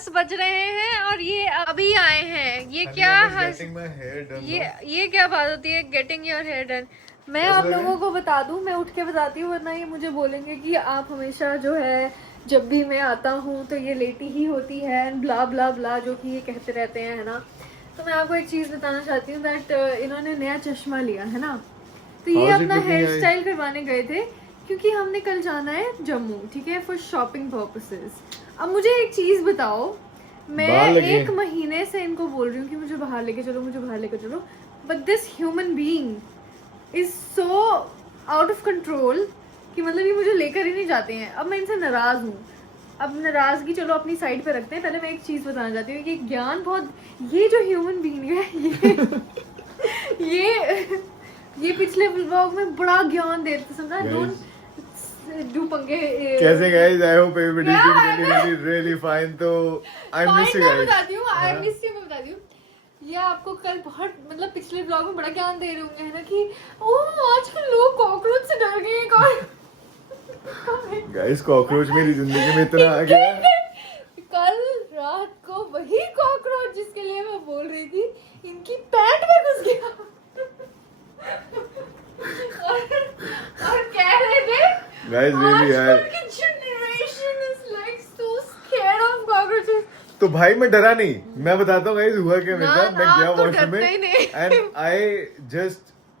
10 बज रहे हैं और ये अभी आए हैं। ये क्या ये क्या बात होती है गेटिंग योर हेयर डन। मैं आप लोगों को बता दूं, मैं उठ के बताती हूँ, वरना ये मुझे बोलेंगे कि आप हमेशा जो है जब भी मैं आता हूँ तो ये लेटी ही होती है ब्ला ब्ला ब्ला, जो कि ये कहते रहते हैं, है ना। तो मैं आपको एक चीज़ बताना चाहती हूँ दैट इन्होंने नया चश्मा लिया है ना, तो ये अपना हेयर स्टाइल करवाने गए थे क्योंकि हमने कल जाना है जम्मू, ठीक है, फॉर शॉपिंग पर्पसेस। अब मुझे एक चीज़ बताओ, मैं 1 महीने से इनको बोल रही हूँ कि मुझे बाहर लेके चलो, मुझे बाहर लेके चलो, but this human being is so out of control कि मतलब ये मुझे लेकर ही नहीं जाते हैं। अब मैं इनसे नाराज हूँ। अब नाराजगी चलो अपनी साइड पे रखते हैं, पहले मैं एक चीज बताना चाहती हूँ कि ज्ञान बहुत, ये जो ह्यूमन बीइंग है ये पिछले व्लॉग में बड़ा ज्ञान देते, समझा। डोंट डू पंगे। कैसे guys, I hope everybody is doing really fine. तो आई मिस यू गाइस। बताती हूँ, आई मिस यू, मैं बताती हूँ। ये आपको कल बहुत मतलब पिछले ब्लॉग में बड़ा ज्ञान दे रहे होंगे, है ना, कि ओह आजकल लोग कॉकरोच से डर गए हैं। गाइस कॉकरोच मेरी जिंदगी में इतना आ गया। कल रात को वही कॉकरोच जिसके लिए मैं बोल रही थी इनकी पैंट में घुस गया। और कह रहे थे गाइस रियली यार, आजकल की generation is like so scared of cockroaches. तो भाई मैं डरा नहीं, मैं बताता हूँ गाइस हुआ क्या मेरे साथ। मैं गया तो वॉशरूम में and I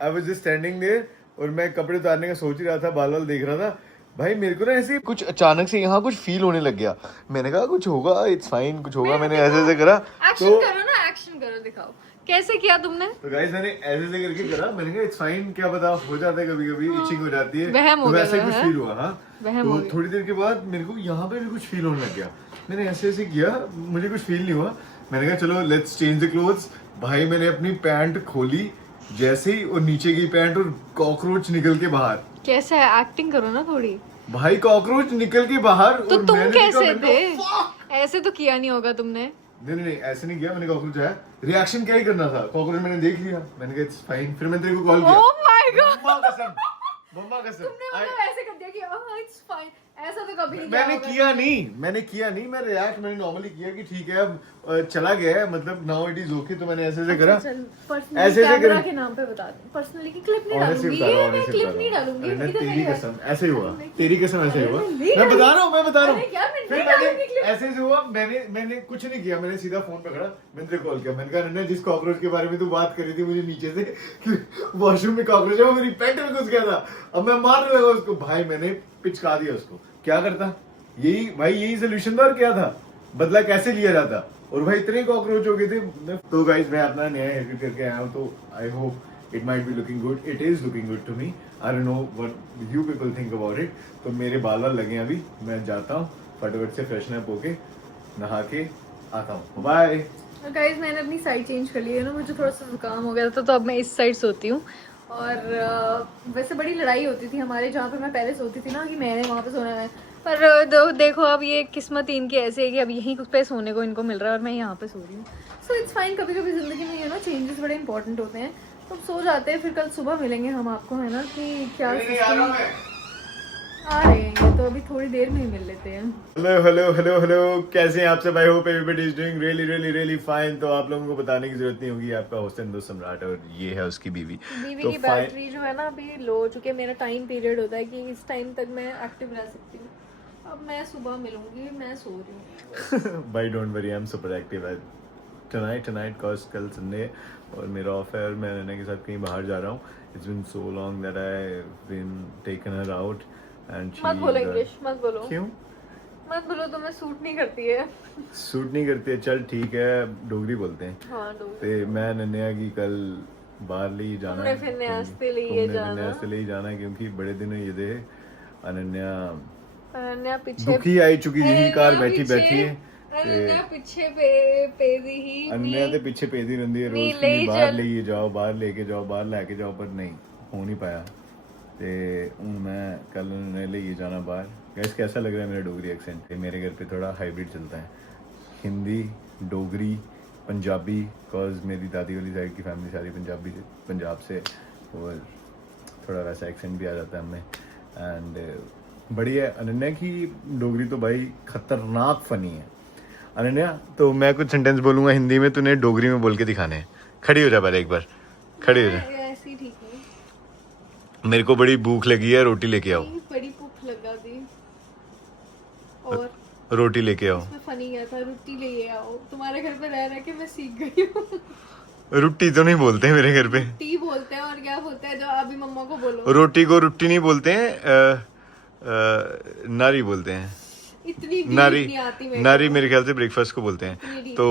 was just standing there और मैं कपड़े उतारने का सोच ही रहा था, बाल वाल देख रहा था। भाई मेरे को ना ऐसे कुछ अचानक से यहाँ कुछ फील होने लग गया। मैंने कहा कुछ होगा, इट्स फाइन, कुछ होगा। मैंने ऐसे ऐसे करा, एक्शन करो ना, एक्शन करो, दिखाओ कैसे किया तुमने। तो गाइस मैंने ऐसे ऐसे करके करा। मैंने कहा इट्स फाइन, क्या पता हो जाता है कभी कभी, इचिंग हो जाती है, तो वैसे कुछ फील हुआ। हाँ, तो थोड़ी देर के बाद मेरे को यहाँ पे भी कुछ फील होने लग गया। मैंने ऐसे ऐसे किया, मुझे कुछ फील नहीं हुआ। मैंने कहा चलो लेट्स चेंज द क्लोथ्स। भाई मैंने अपनी पैंट खोली जैसे ही, और नीचे की पैंट और कॉकरोच निकल के बाहर। कैसे है, एक्टिंग करो ना थोड़ी। भाई कॉकरोच निकल के बाहर। तो और तुम कैसे थे? ऐसे तो किया नहीं होगा तुमने। नहीं ऐसे नहीं किया मैंने। कॉकरोच आया, रिएक्शन क्या ही करना था, कॉकरोच मैंने देख लिया, मैंने कहा इट्स फाइन। फिर मैंने तेरे को कॉल किया। ओह माय गॉड, मम्मा कसम तुमने मतलब ऐसे कर दिया कि ओह इट्स फाइन, ऐसा तो कभी नहीं मैंने किया नहीं, मैं रिएक्ट मैंने नॉर्मली किया कि ठीक है अब चला गया है, मतलब नाउ इट इज ओके। तो मैंने ऐसे ऐसे करा, ऐसे कैमरा के नाम पे बता दे, पर्सनली की क्लिप नहीं डालूंगी, मैं क्लिप नहीं डालूंगी। तेरी कसम ऐसे ही हुआ, तेरी कसम ऐसे ही हुआ। मैं बता रहा हूँ। फिर मैंने ऐसे ही हुआ, मैंने कुछ नहीं किया, मैंने सीधा फोन पकड़ा, मैंने तेरे कॉल किया। मैंने कहा नन्ना जिस कॉकरोच के बारे में तू बात कर रही थी मुझे नीचे से वॉशरूम में कॉकरोच है, वो मेरी पैंट में घुस गया था, अब मैं मारने लगा उसको। भाई मैंने पिचका दिया उसको। क्या करता, यही सोल्यूशन था। और क्या था, बदला कैसे लिया जाता। और भाई इतने कॉकरोच हो गए थे। तो गाइस मैं अपना नया हेयर कट करके आया हूँ, तो I hope it might be looking good. It is looking good to me. I don't know what you people think about it. तो मेरे बाल वाल लगे अभी, मैं जाता हूँ फटाफट से फ्रेशन अप होके नहा के आता हूँ। बाय गाइस मैंने अपनी साइड चेंज कर ली है ना, मुझे थोड़ा सा जुकाम हो गया था, तो अब मैं इस साइड सोती हूँ। और वैसे बड़ी लड़ाई होती थी हमारे जहाँ पे मैं पहले सोती थी ना, कि मैंने वहाँ पे सोना है, पर देखो अब ये किस्मत इनकी ऐसी है कि अब यहीं पे सोने को इनको मिल रहा है और मैं यहाँ पे सो रही हूँ। सो इट्स फाइन, कभी कभी जिंदगी में ना चेंजेस बड़े इंपॉर्टेंट होते हैं। तो सो जाते हैं, फिर कल सुबह मिलेंगे हम आपको, है ना, कि क्या आ रहे हैं, तो अभी थोड़ी देर में ही मिल लेते हैं। हेलो, कैसे हैं आप सब? I hope everybody is doing really fine. तो आप लोगों को बताने की जरूरत नहीं होगी, आपका हुसैन दोस्त सम्राट, और ये है उसकी बीवी की बैटरी जो है ना अभी लो हो चुकी है। मेरा टाइम पीरियड होता है कि इस टाइम तक मैं एक्टिव रह सकती हूँ। अब मैं सुबह मिलूंगी, मैं सो रही हूँ। भाई don't worry, I am super active tonight cause कल संडे और मेरा ऑफ है, और मैं नन्ना के साथ कहीं बाहर जा रहा हूँ। It's been so long that I been taken her out and मत बोलो इंग्लिश, मत बोलो। क्यों मत बोलो, तुम्हें सूट नहीं करती है। सूट नहीं करती है, चल ठीक है, डोगरी बोलते हैं। हाँ डोगरी। ते मैं नन्या की कल बाहर ले जाना है, फिरने वास्ते ले जाना क्योंकि बड़े दिन ये दे अनन्या पीछे दुखी आई चुकी जी कार बैठी है। अनन्या पीछे पेदी ही अन्या दे पीछे पेदी रहंदी है रोज की, बाहर ले जाओ, बाहर लेके जाओ, बाहर लेके जाओ, पर नहीं हो नहीं पाया। ते हूँ मैं कल उन्हें ले जाना बाहर। गैस कैसा लग रहा है मेरा डोगरी एक्सेंट? मेरे घर पे थोड़ा हाइब्रिड चलता है, हिंदी, डोगरी, पंजाबी, कॉज मेरी दादी वाली साइड की फैमिली सारी पंजाब से, और थोड़ा वैसा एक्सेंट भी आ जाता है हमें। एंड बढ़िया। अनन्या की डोगरी तो भाई खतरनाक फ़नी है। अनन्या तो मैं कुछ सेंटेंस बोलूंगा हिंदी में, तूने डोगरी में बोल के दिखाने हैं। खड़ी हो जा पहले एक बार, खड़ी हो जा। ऐसी ठीक है। मेरे को बड़ी भूख लगी है, रोटी लेके आओ। बड़ी भूख लगा दी और रोटी लेके आओ। इसमें फनी क्या था, रोटी ले आओ। तुम्हारे घर पे रह रह के मैं सीख गई हूँ। रोटी तो नहीं बोलते हैं मेरे घर पे, टी बोलते हैं। और क्या बोलते हैं? जो अभी मम्मा को बोलो। रोटी को रोटी नहीं बोलते हैं, नारी बोलते हैं। इतनी नारी नहीं आती मेरे नारी मेरे ख्याल से ब्रेकफास्ट को बोलते हैं। तो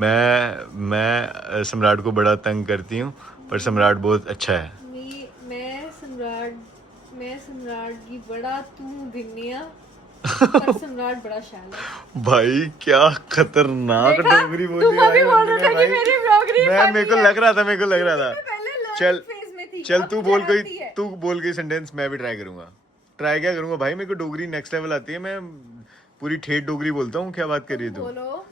मैं सम्राट को बड़ा तंग करती हूँ, पर सम्राट बहुत अच्छा है। मैं सम्राट की बड़ा तू दिनिया, पर सम्राट बड़ा शाल है। भाई क्या खतरनाक डोगरी बोल तुम अभी बोल रहे थे कि मेरी डोगरी मैं मेरे को लग रहा था चल चल तू बोल गई सेंटेंस, मैं भी ट्राई करूंगा। ट्राई क्या करूंगा भाई, मेरे को डोगरी नेक्स्ट लेवल आती है, मैं पूरी ठेठ डोगरी बोलता हूँ। क्या बात कर रही है तू? बोलो।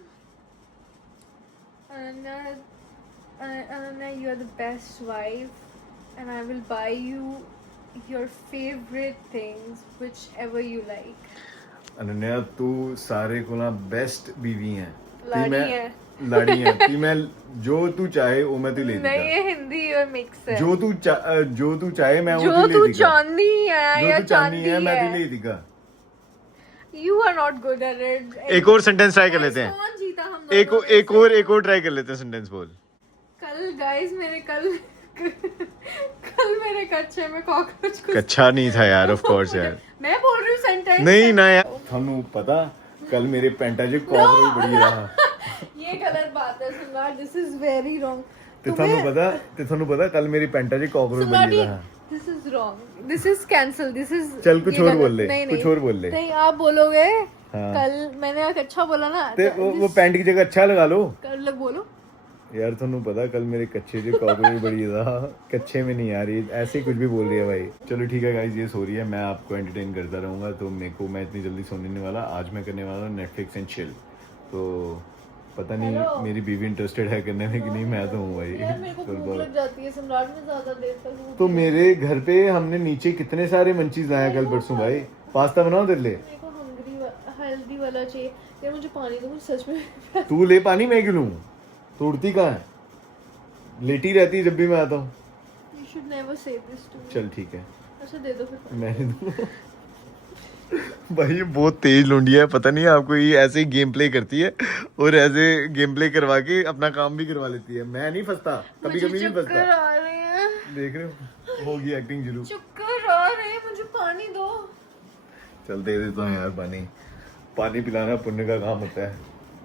Ananya, you are the best wife, and I will buy you your favorite things, whichever you like. Ananya तू सारे को ना बेस्ट बीवी है, लाड़ी है। कि मैं जो तू चाहे वो मैं तू ले दूंगा। नहीं, ये हिंदी और मिक्स है। जो तू चाहे मैं वो जो तू ले तू दूंगा। चांदी है या चांदी है, मैं तू ले दूंगा। You are not good at it. एक और सेंटेंस ट्राई कर लेते हैं। कौन जीता हम दोनों? एक और ट्राई कर लेते हैं। सेंटेंस बोल। कल गाइस मेरे कल मेरे कच्चे में कॉकरोच को कच्चा नहीं था यार, ऑफ कोर्स यार। मैं बोल रही हूँ सेंटेंस नहीं ना यार, थानू पता कल मेरे पैंटा च कॉकरोच बड़ी रहा। ये गलत बात है सम्राट, दिस इज वेरी रॉन्ग। ते थानू पता कल मेरी पैंटा च कॉकरोच बड़ी रहा। This is wrong, this is cancel, this is. चल कुछ और बोल ले, कुछ और बोल ले। नहीं आप बोलोगे। हाँ। कल मैंने अच्छा बोला ना, ते वो पैंट की जगह अच्छा लगा लो। कल लग बोलो यार थानू पता कल मेरे कच्चे जो कॉकरोच बड़ी था, कच्चे में नहीं आ रही, ऐसे कुछ भी बोल रही है भाई। चलो ठीक है गाइस, ये सो रही है, मैं आपको एंटरटेन करता रहूंगा। तो मैं इतनी जल्दी सोने नहीं वाला। आज मैं करने वाला हूँ नेटफ्लिक्स एंड चिल। तो पता नहीं मेरी बीवी इंटरेस्टेड है करने में कि नहीं, मैं तो हूँ भाई। यार मेरे को भूख लग जाती है सम्राट में, ज्यादा देर तक भूख। तो मेरे घर पे हमने नीचे कितने सारे मंचीज लाया कल परसों भाई। पास्ता बनाओ तेरे लिए। मेरे को हेल्दी वाला चाहिए यार, मुझे पानी दो, मुझे सच में। तू ले पानी, मैं क्यों लूं? तो उड़ती कहाँ है? लेटी रहती है जब भी मैं आता हूँ। You should never say this to me. चल ठीक है, अच्छा दे दो फिर। मैंने दूँ। भाई ये बहुत तेज लुंडिया है, पता नहीं आपको, ये ऐसे ही गेम प्ले करती है और ऐसे गेम प्ले करवा के अपना काम भी करवा लेती है। मैं नहीं फंसता, कभी नहीं फंसता। चक्कर आ रहे हैं। देख रहे हो, होगी एक्टिंग जरूर। चक्कर आ रहे हैं, मुझे पानी दो। चल दे देता हूँ यार पानी। पानी पिलाना पुण्य का काम होता है,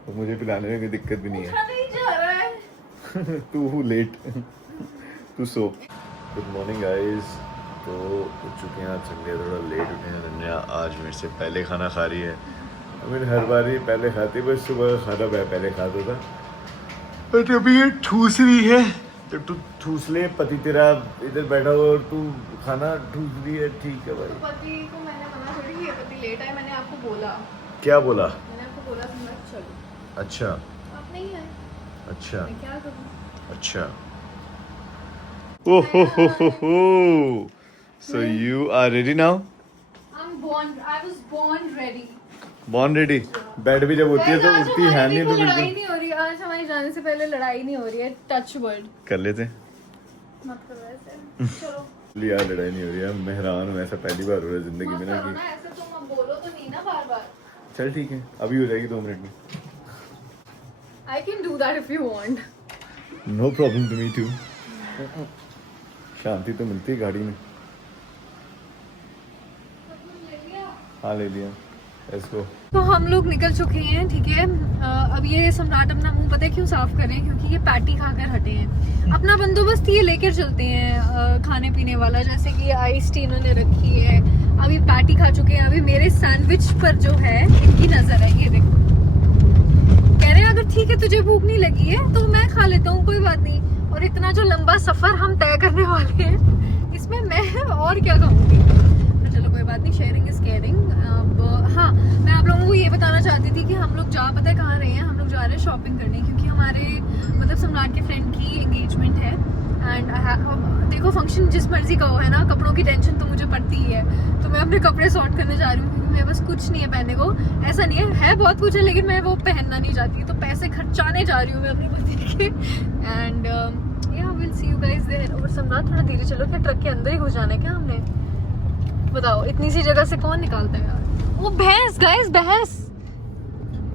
तो मुझे पिलाने में कोई दिक्कत भी नहीं है। नहीं जा रहा है। तू लेट, तू सो। Good morning guys. तो उठ चुके हैं, आज संडे थोड़ा लेट उठे हैं। धन्या आज मेरे से पहले खाना खा रही है। मैंने हर बार ही पहले खाती, बस सुबह खाना पहले खाता था, बट अभी ये ठूस रही है। तो तू ठूस ले, पति तेरा इधर बैठा हो और तू खाना ठूस रही है। ठीक है भाई। पति को मैंने मना कर दी, ये पति लेट आए, मैंने आपको बोला। क्या बोला? मैंने आपको बोला सम्राट चलो। अच्छा आप नहीं आए, अच्छा मैं क्या करूं? अच्छा। Oh. So you are ready now? I was born ready. Born ready? Bed भी जब होती है तो उठती है नहीं, तो लड़ाई बिल्कुल नहीं हो रही आज, हमारी जाने से पहले लड़ाई नहीं हो रही है। टच वर्ड कर लेते हैं। मत करो ऐसे। चलो यार लड़ाई नहीं हो रही है, मैं हैरान हूँ, ऐसा पहली बार हो रहा है जिंदगी में ना करो कि। ना ऐसे, तुम अब बोलो तो नहीं ना बार बार। चल ठीक है, अभी हो जाएगी 2 मिनट में। I can do that if you want. No problem to me too. शांति तो मिलती है गाड़ी में। हाँ ले लिया। Let's go. तो हम लोग निकल चुके हैं, ठीक है। अब ये सम्राट अपना मुंह पता है क्यों साफ कर रहे हैं, क्योंकि ये पैटी खाकर हटे हैं। अपना बंदोबस्त ये लेकर चलते हैं खाने पीने वाला, जैसे कि आइस टी इन्होंने रखी है, अभी पैटी खा चुके हैं। अभी मेरे सैंडविच पर जो है इनकी नजर है, ये देखो। कह रहे हैं अगर ठीक है तुझे भूख नहीं लगी है तो मैं खा लेता हूँ, कोई बात नहीं। और इतना जो लंबा सफर हम तय करने वाले हैं, इसमें मैं और क्या खाऊंगी। तो चलो कोई बात नहीं, शेयरिंग इज केयरिंग। हाँ, मैं आप लोगों को ये बताना चाहती थी कि हम लोग जा पता है कहाँ रहे हैं। हम लोग जा रहे हैं शॉपिंग करने, क्योंकि हमारे मतलब सम्राट के फ्रेंड की एंगेजमेंट है। एंड देखो फंक्शन जिस मर्जी का हो है ना, कपड़ों की टेंशन तो मुझे पड़ती ही है, तो मैं अपने कपड़े सॉर्ट करने जा रही हूँ। मेरे पास कुछ नहीं है पहनने को। ऐसा नहीं है बहुत कुछ है, लेकिन मैं वो पहनना नहीं चाहती, तो पैसे खर्चाने जा रही हूँ मैं अपने पति के। And yeah will see you guys there. और सम्राट थोड़ा धीरे चलो, क्या ट्रक के अंदर ही घुस जाना है क्या हमने? बताओ, इतनी सी जगह से कौन निकालता है यार? वो भैंस गाइस, भैंस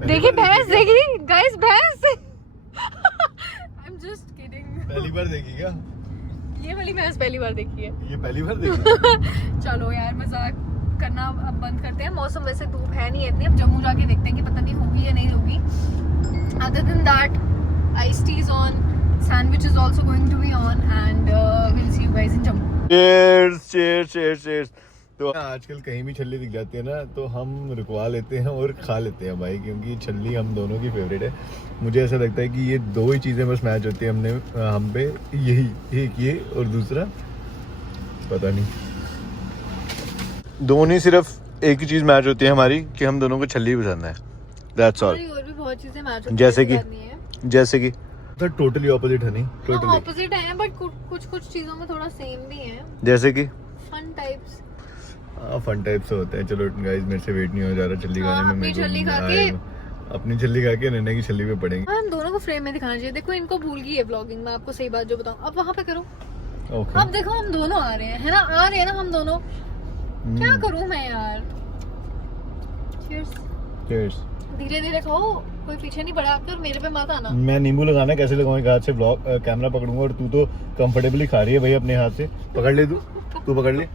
देखिए, भैंस देखिए गाइस, भैंस। I am just kidding. पहली बार देखी क्या? ये वाली भैंस पहली बार देखी है। ये पहली बार देखी। चलो यार, मजाक करना अब बंद करते हैं। मौसम वैसे धूप है नहीं इतनी, अब जम्मू जाके देखते हैं कि पता नहीं होगी या नहीं होगी। Other than that, ice tea is on, sandwich is also going to be on, and will see you guys in Jammu. Cheers cheers cheers cheers. तो आजकल कहीं भी छल्ली दिख जाती है ना, तो हम रुकवा लेते हैं और खा लेते हैं भाई, क्योंकि छल्ली हम दोनों की फेवरेट है। मुझे ऐसा लगता है कि ये दो ही चीज़ें बस मैच होती है हम पे, यही, एक ये और दूसरा पता नहीं। दोनों ही सिर्फ एक ही चीज़ मैच होती है हमारी, कि हम दोनों को छल्ली पसंद है। That's all. और भी बहुत चीजें मैच होती जैसे कि तो टोटली ऑपोजिट है नहीं? टोटली ऑपोजिट है, बट कुछ चीजों में थोड़ा सेम भी है। जैसे कि फन टाइप्स। फन टाइप से होता है। चलो गाइस, मेरे से वेट नहीं हो जा रहा छल्ली खाने में। अपनी छल्ली खा के, अपनी छल्ली खा के नन्हे की छल्ली पे पड़ेंगे। हम दोनों को फ्रेम में दिखाना चाहिए। देखो, इनको भूल गई है व्लॉगिंग में, आपको सही बात जो बताऊं। अब वहाँ पे करो। Okay. अब देखो, हम दोनों आ रहे हैं, है ना? आ रहे हैं ना हम दोनों। क्या करूं मैं यार? Cheers. धीरे धीरे खाओ, कोई पीछे नहीं पड़ा आपके, और मेरे पे मत आना। मैं नींबू लगाना कैसे लगाऊंगा? हाथ से ब्लॉग कैमरा पकड़ूंगा, और तू तो कंफर्टेबली खा रही है भाई अपने हाथ से। पकड़ ले, तू पकड़ ले।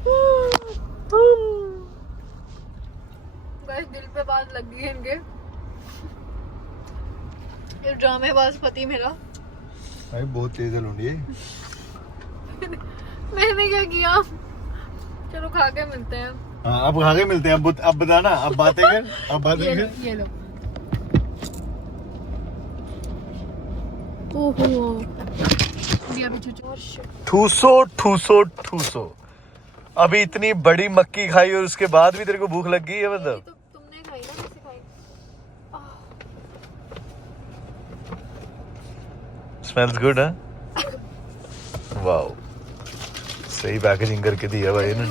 बस दिल पे बात लग गई है इनके। ये ड्रामेबाज पति मेरा। भाई बहुत तेज है लूंडी। मैंने क्या किया? चलो खा के मिलते हैं। हाँ, अब खा के मिलते हैं। अब बताना, अब बातें कर, अब बातें कर। ये लो। ओहो, ठूसो ठूसो ठूसो। अभी इतनी बड़ी मक्की खाई और उसके बाद भी तेरे को भूख लग गई है? मतलब तो तुमने खाई ना, कैसे खाई? स्मेल्स गुड है। वाओ, सही पैकेजिंग करके दिया भाई ने।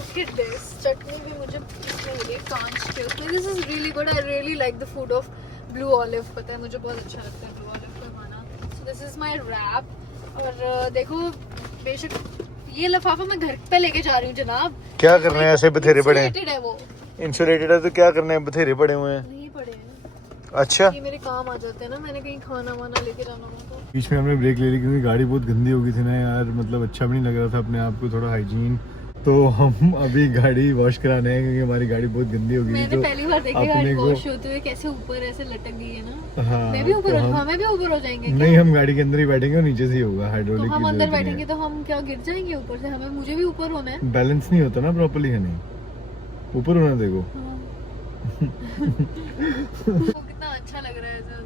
चटनी भी मुझे इसमें मिली कांच के उसमें। This is really good. I really like the food of blue olive. पता है, मुझे बहुत अच्छा लगता है ब्लू ऑलिव का खाना। So this is my wrap. और देखो, बेशक ये लिफाफा मैं घर पे लेके जा रही हूँ जनाब। क्या करने हैं? ऐसे बथेरे पड़े हैं। इंसुलेटेड है वो। इंसुलेटेड है तो क्या करने हैं? बथेरे पड़े हुए हैं। नहीं पड़े हैं। अच्छा, ये मेरे काम आ जाते हैं ना, मैंने कहीं खाना वाना लेके जाना होगा। बीच में हमने ब्रेक ले ली क्योंकि गाड़ी बहुत गंदी हो गई थी ना यार। मतलब अच्छा भी नहीं लग रहा था अपने आप को, थोड़ा हाइजीन। तो हम अभी गाड़ी वॉश कराने हैं, क्योंकि हमारी गाड़ी बहुत गंदी हो गई। मैंने तो पहली बार देखी गाड़ी वॉश होते हुए, कैसे ऊपर ऐसे लटक गई है ना। हाँ, मैं भी ऊपर तो मैं भी ऊपर हो जाएंगे क्या? नहीं, हम गाड़ी के अंदर ही बैठेंगे और नीचे से ही होगा। तो हाइड्रोलिक हम अंदर बैठेंगे तो हम क्या गिर जाएंगे ऊपर से? हमें, मुझे भी ऊपर होना है। बैलेंस नहीं होता ना प्रॉपर्ली, है नहीं ऊपर होना। देखो कितना अच्छा लग रहा है ऐसा।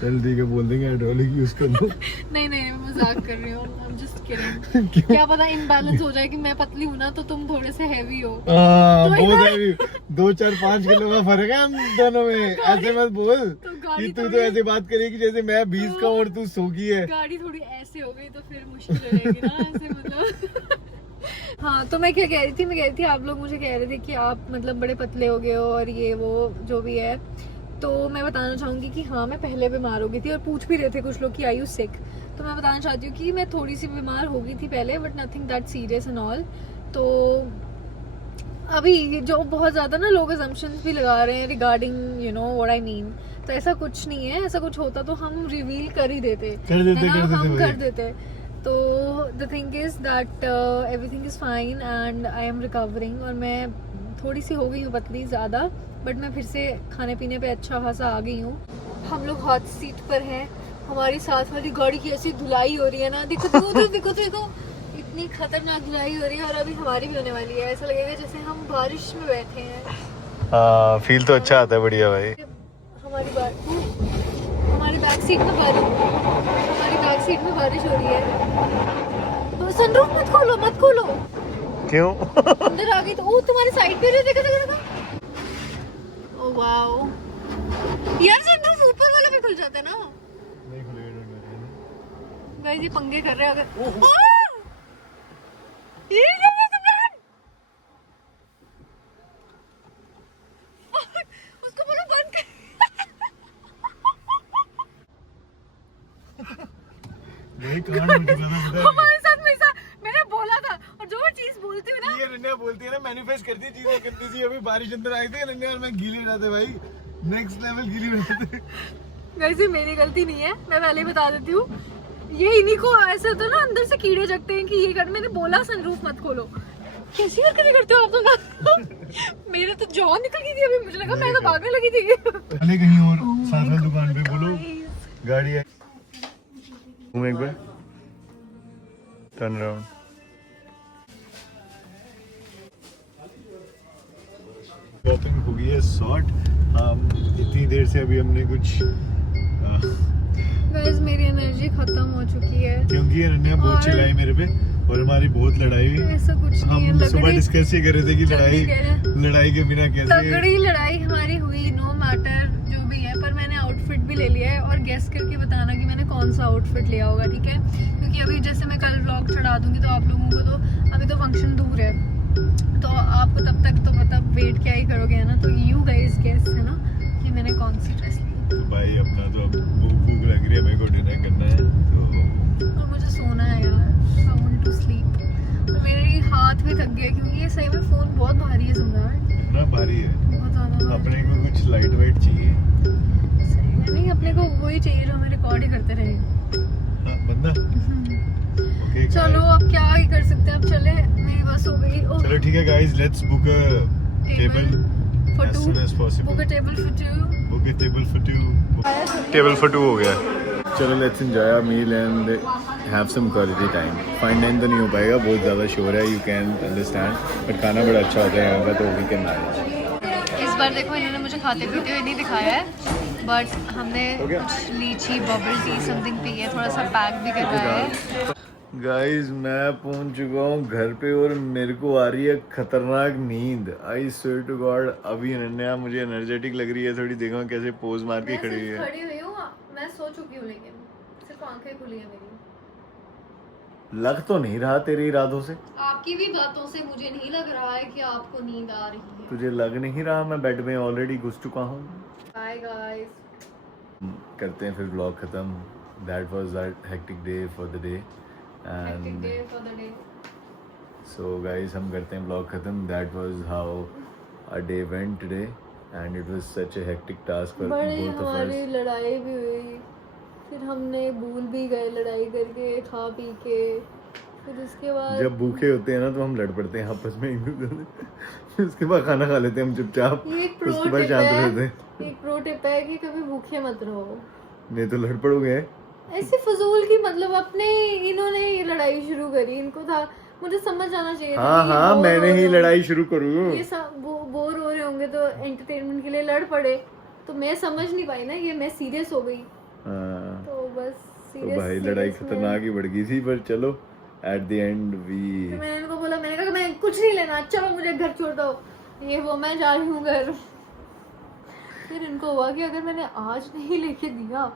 चल ठीक है, बोल देंगे हाइड्रोलिक यूज कर लो। नहीं नहीं, मैं मजाक कर रही हूँ। I'm just kidding। क्या पता इनबैलेंस हो जाए कि मैं पतली हूँ ना, तो तुम थोड़े से हैवी हो। बहुत हैवी। 2-4-5 किलो का फर्क है हम दोनों में। ऐसे मत बोल कि तू तो ऐसे बात करेगी जैसे मैं 20 का और तू 100 की है। गाड़ी थोड़ी ऐसे हो गई तो फिर मुश्किल हो जाएगी ना, ऐसे मतलब। हाँ, तो मैं क्या कह रही थी? मैं कह रही थी, आप लोग मुझे कह रहे थे कि आप मतलब बड़े पतले हो गए हो और ये वो जो भी है। तो मैं बताना चाहूँगी कि हाँ, मैं पहले बीमार हो गई थी, और पूछ भी रहे थे कुछ लोग कि आर यू सिक। तो मैं बताना चाहती हूँ कि मैं थोड़ी सी बीमार हो गई थी पहले, but nothing that serious and all. तो अभी जो बहुत ज़्यादा ना लोग अजम्पशंस भी लगा रहे हैं regarding you know what I mean, तो ऐसा कुछ नहीं है। ऐसा कुछ होता तो हम रिवील कर ही देते, हम कर देते। तो the thing is that everything is fine and I am recovering. और मैं थोड़ी सी हो गई हूँ पतली ज़्यादा, बट मैं फिर से खाने पीने पे अच्छा खासा आ गई हूँ। हम लोग हॉट सीट पर हैं। हमारी साथ वाली गाड़ी की ऐसी धुलाई हो रही है ना, देखो देखो देखो देखो, इतनी खतरनाक धुलाई हो रही है। और अभी हमारी भी होने वाली है। ऐसा लगेगा जैसे हम बारिश में बैठे हैं। फील तो अच्छा आता है। बढ़िया भाई। हमारी बैक सीट में बारिश हो रही है। तो सनरूफ मत खोलो, मत खोलो। क्यों? अंदर आ गई तो ओ तुम्हारी साइड पे देखो देखो देखो। ओ वाओ यार, सनरूफ ऊपर वाला भी खुल जाता है ना। नहीं खुलेगा। गाइस ये पंगे कर रहे हैं अगर। भाई कान में निकला था पता है। हमारे साथ मेरा मैंने बोला था, और जो मैं चीज बोलती हूँ ना, ये रन्या बोलती है ना, मैनिफेस्ट करती है चीजें गंदी सी। अभी बारिश अंदर आई थी रन्या और मैं गीली रहते भाई, नेक्स्ट लेवल गीली रहते। वैसे मेरी गलती नहीं है, मैं पहले ही बता देती हूँ। ये इन्हीं को ऐसा होता है ना, अंदर से कीड़े जगते हैं कि ये कर, मैंने बोला सनरूफ मत खोलो। कैसी हरकतें करते हो आप तो ना। मेरे तो जान निकल गई थी अभी, मुझे लगा मैं तो भागने लगी थी। चले कहीं और साथ वाली दुकान पे, बोलो गाड़ी है। घूम एक बार, टर्न अराउंड। शॉपिंग हो गई है सॉर्ट। इतनी देर से अभी हमने कुछ गाइस मेरी एनर्जी खत्म हो चुकी है, क्योंकि रन्या बहुत चिल्लाई मेरे पे और हमारी बहुत लड़ाई हुई। ऐसा कुछ नहीं है। हम सुबह डिस्कस ही कर रहे थे कि लड़ाई के बिना कैसे। तगड़ी लड़ाई हमारी हुई, नो मैटर जो भी है, पर मैंने आउटफिट भी ले लिया है, और गेस करके बताना कि मैंने कौन सा आउटफिट लिया होगा, ठीक है? क्योंकि अभी जैसे मैं कल व्लॉग चढ़ा दूंगी तो आप लोगों को तो अभी तो फंक्शन दूर है, तो आपको तब तक तो मतलब वेट क्या ही करोगे, है ना? तो यू गाइस गेस, है ना, कि मैंने कौन सी ड्रेस ली। तो भाई अपना तो अब भूख लग रही है, मेरे को डिनर करना है तो, और मुझे सोना है यार, आई वांट टू स्लीप। और मेरे हाथ भी थक गया क्योंकि ये सही में फोन बहुत भारी है, सम्राट, इतना भारी है। बहुत ज्यादा। अपने को कुछ लाइट वेट चाहिए। सही है, नहीं अपने को वही चाहिए जो हमें रिकॉर्ड ही करते रहे। हाँ, बंदा ओके चलो अब क्या ही कर सकते हैं, अब चले, मेरी बस हो गई। चलो ठीक है guys, let's book a table for as two. soon as possible. Book a table for two. Book a table for two. Table for two हो गया। चलो let's enjoy our meal and have some quality time. Fine dine तो नहीं हो पाएगा, बहुत ज़्यादा शोर है, यू कैन अंडरस्टैंड, बट खाना बड़ा अच्छा होता है यहाँ का, तो वी कैन मैनेज। इस बार देखो इन्होंने मुझे खाते पीते हुए नहीं दिखाया है, बट हमने कुछ लीची बबल टी समथिंग पी है, थोड़ा सा पैक भी करवाया है। गाइस मैं पहुंच चुका हूँ घर पे और मेरे को आ रही है खतरनाक नींद। आई स्वेयर टू गॉड, अभी अनन्या मुझे एनर्जेटिक लग रही है थोड़ी, देखो कैसे पोज मार के खड़ी है। खड़ी हुई हूँ, मैं सो चुकी हूँ, लेकिन सिर्फ आंखें खुली है मेरी। लग तो नहीं रहा तेरे इरादों से, आपकी भी बातों से मुझे नहीं लग रहा है कि आपको नींद आ रही है। तुझे लग नहीं रहा मैं बेड में ऑलरेडी घुस चुका हूँ। बाय गाइस, करते हैं फिर ब्लॉग खत्म। That was that hectic day for the day and so guys हम करते हैं ब्लॉग खत्म। That was how a day went today and it was such a hectic task for both of हमारी अस। लड़ाई भी हुई, फिर हमने भूल भी गए लड़ाई करके, खा पी के, फिर उसके बाद जब भूखे होते हैं ना तो हम लड़ पड़ते हैं आपस में एक दूसरे से, उसके बाद खाना खा लेते हैं हम चुपचाप, ये एक प्रो उसके बाद टिप शांत है, रहते हैं। एक प्रो टिप है कि कभी भूखे मत रहो, नहीं तो लड़ पड़ोगे। ऐसे फजूल की, मतलब अपने इन्होंने ये लड़ाई शुरू करी, इनको था, मुझे समझ आना चाहिए था हाँ कि ये हाँ बोर मैंने हो ही रहे लड़ाई शुरू करूँ। होंगे, ये सब बोर हो रहे होंगे तो एंटरटेनमेंट के लिए लड़ पड़े, तो मैं समझ नहीं पाई ना, ये मैं सीरियस हो गई, हाँ तो बस तो सीरियस भाई लड़ाई खतरनाक ही बढ़ गई थी, पर चलो एट द एंड वी। मैंने इनको बोला, मैंने कहा कि मैं कुछ नहीं लेना, चलो मुझे घर छोड़ दो, ये वो मैं जा रही हूँ घर। फिर इनको हुआ कि अगर मैंने आज नहीं लेके दिया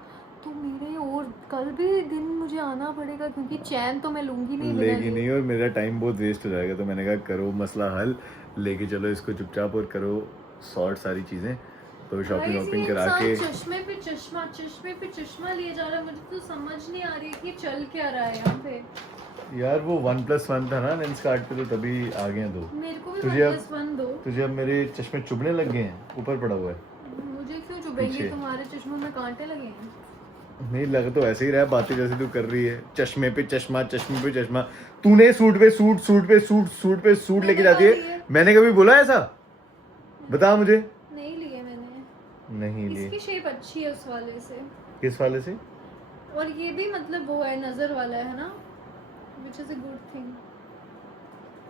तो मेरे और कल भी दिन मुझे आना पड़ेगा, क्योंकि चैन तो मैं लूंगी नहीं, लेगी नहीं और मेरा टाइम बहुत वेस्ट हो जाएगा, तो मैंने कहा करो मसला हल, लेके चलो इसको चुपचाप और करो सॉर्ट सारी चीजें। तो शॉपिंग वॉपिंग करा के चश्मे पे चश्मा लिए जा रहा है, मुझे तो समझ नहीं आ रही है कि चल क्या रहा है यहाँ पे। यार वो 1+1 था ना लेंस कार्ड पे, तो तभी आ गए दो। मेरे को भी तुझे अब 1+1 दो। तुझे अब मेरे चश्मे चुभने लग गए हैं, ऊपर पड़ा हुआ है। मुझे क्यों चुभेंगे, पीछे। तुम्हारे चश्मों में कांटे लगे हैं। नहीं लग तो ऐसे ही रहा है, बातें जैसे तू कर रही है, चश्मे पे चश्मा, चश्मे पे चश्मा। तूने सूट पे सूट, सूट पे सूट, सूट पे सूट लेके जाती है, मैंने कभी बोला ऐसा? बता मुझे। नहीं लिए मैंने, नहीं लिए। इसकी शेप अच्छी है उस वाले से, किस वाले से? और ये भी मतलब वो है, नजर वाला है ना, which is a good thing।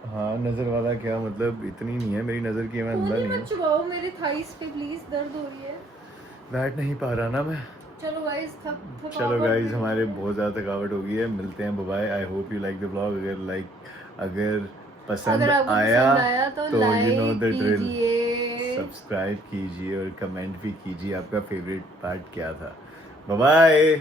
हाँ नजर वाला क्या मतलब, इतनी नहीं है मेरी नजर की, मैं अंधा नहीं हूँ। मत चुबाओ मेरे थाइस पे प्लीज, दर्द हो रही है। बैठ नहीं पा रहा ना मैं। चलो गाइस, चलो गाइस हमारे बहुत ज़्यादा थकावट हो गई है, मिलते हैं, bye. I hope you like the vlog. अगर पसंद आया तो you know the drill, subscribe कीजिए और कमेंट भी कीजिए आपका फेवरेट पार्ट क्या था। बाय।